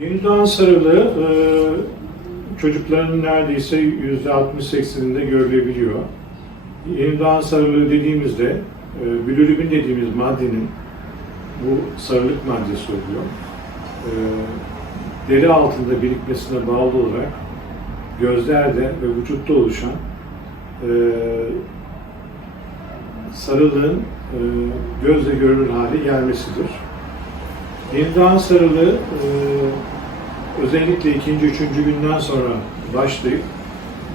Yeni doğan sarılığı e, çocukların neredeyse yüzde 60-80'inde görülebiliyor. Yeni doğan sarılığı dediğimizde e, bilirubin dediğimiz maddenin bu sarılık maddesi oluyor. E, deri altında birikmesine bağlı olarak gözlerde ve vücutta oluşan e, sarılığın e, gözle görülür hale gelmesidir. Yeni doğan sarılığı e, özellikle ikinci, üçüncü günden sonra başlayıp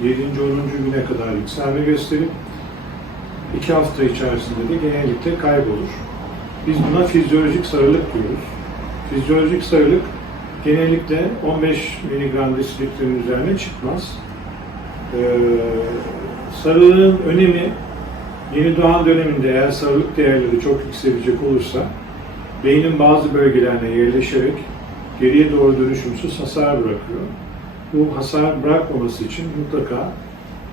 yedinci, onuncu güne kadar yükselme gösterip iki hafta içerisinde de genellikle kaybolur. Biz buna fizyolojik sarılık diyoruz. Fizyolojik sarılık genellikle 15 mg desilitrenin üzerine çıkmaz. Ee, sarılığın önemi yeni doğan döneminde eğer sarılık değerleri çok yükselecek olursa beynin bazı bölgelerine yerleşerek geriye doğru dönüşümsüz hasar bırakıyor. Bu hasar bırakmaması için mutlaka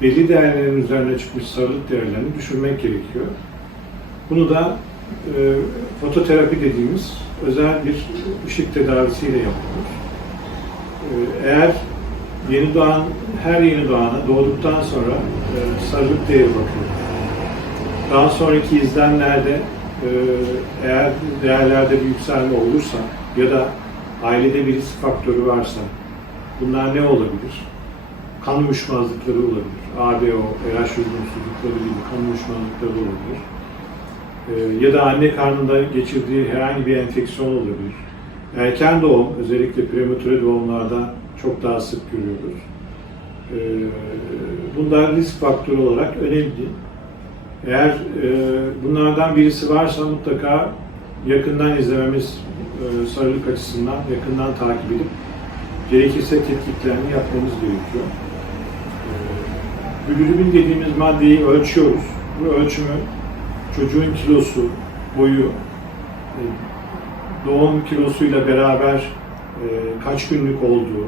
belli değerlerin üzerine çıkmış sarılık değerlerini düşürmek gerekiyor. Bunu da e, fototerapi dediğimiz özel bir ışık tedavisiyle yapılır. E, eğer yeni doğan, her yeni doğana doğduktan sonra e, sarılık değeri bakıyor. Daha sonraki izlemlerde e, eğer değerlerde bir yükselme olursa ya da ailede bir risk faktörü varsa bunlar ne olabilir? Kan uyuşmazlıkları olabilir. ADO, RH uygunsuzlukları gibi kan uyuşmazlıkları olabilir. E, ya da anne karnında geçirdiği herhangi bir enfeksiyon olabilir. Erken doğum, özellikle prematüre doğumlarda çok daha sık görüyoruz. E, bunlar risk faktörü olarak önemli. Eğer e, bunlardan birisi varsa mutlaka yakından izlememiz sarılık açısından yakından takip edip gerekirse tetkiklerini yapmamız gerekiyor. E, bilirubin dediğimiz maddeyi ölçüyoruz. Bu ölçümü çocuğun kilosu, boyu, e, doğum kilosuyla beraber e, kaç günlük olduğu,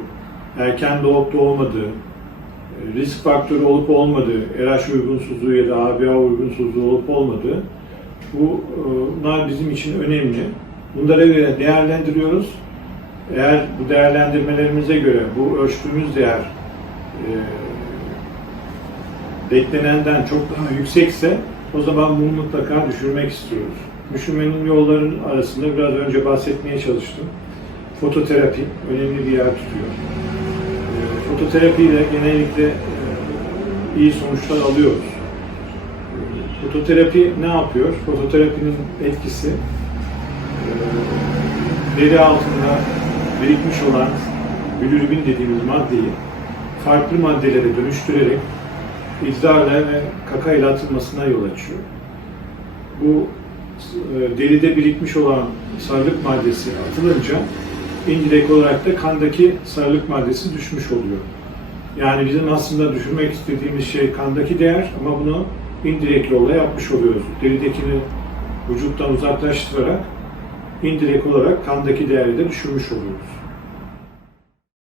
erken doğup doğmadığı, e, risk faktörü olup olmadığı, RH uygunsuzluğu ya da ABA uygunsuzluğu olup olmadığı bu, e, bunlar bizim için önemli. Bunlara göre değerlendiriyoruz. Eğer bu değerlendirmelerimize göre bu ölçtüğümüz değer e, beklenenden çok daha yüksekse o zaman bunu mutlaka düşürmek istiyoruz. Düşürmenin yollarının arasında biraz önce bahsetmeye çalıştım. Fototerapi önemli bir yer tutuyor. E, Fototerapiyle genellikle e, iyi sonuçlar alıyoruz. E, Fototerapi ne yapıyor? Fototerapinin etkisi deri altında birikmiş olan bilirubin dediğimiz maddeyi farklı maddelere dönüştürerek idrarla ve kaka ile atılmasına yol açıyor. Bu e, deride birikmiş olan sarılık maddesi atılınca indirekt olarak da kandaki sarılık maddesi düşmüş oluyor. Yani bizim aslında düşürmek istediğimiz şey kandaki değer ama bunu indirekt yolla yapmış oluyoruz. Deridekini vücuttan uzaklaştırarak indirekt olarak kandaki değeri de düşürmüş oluyoruz.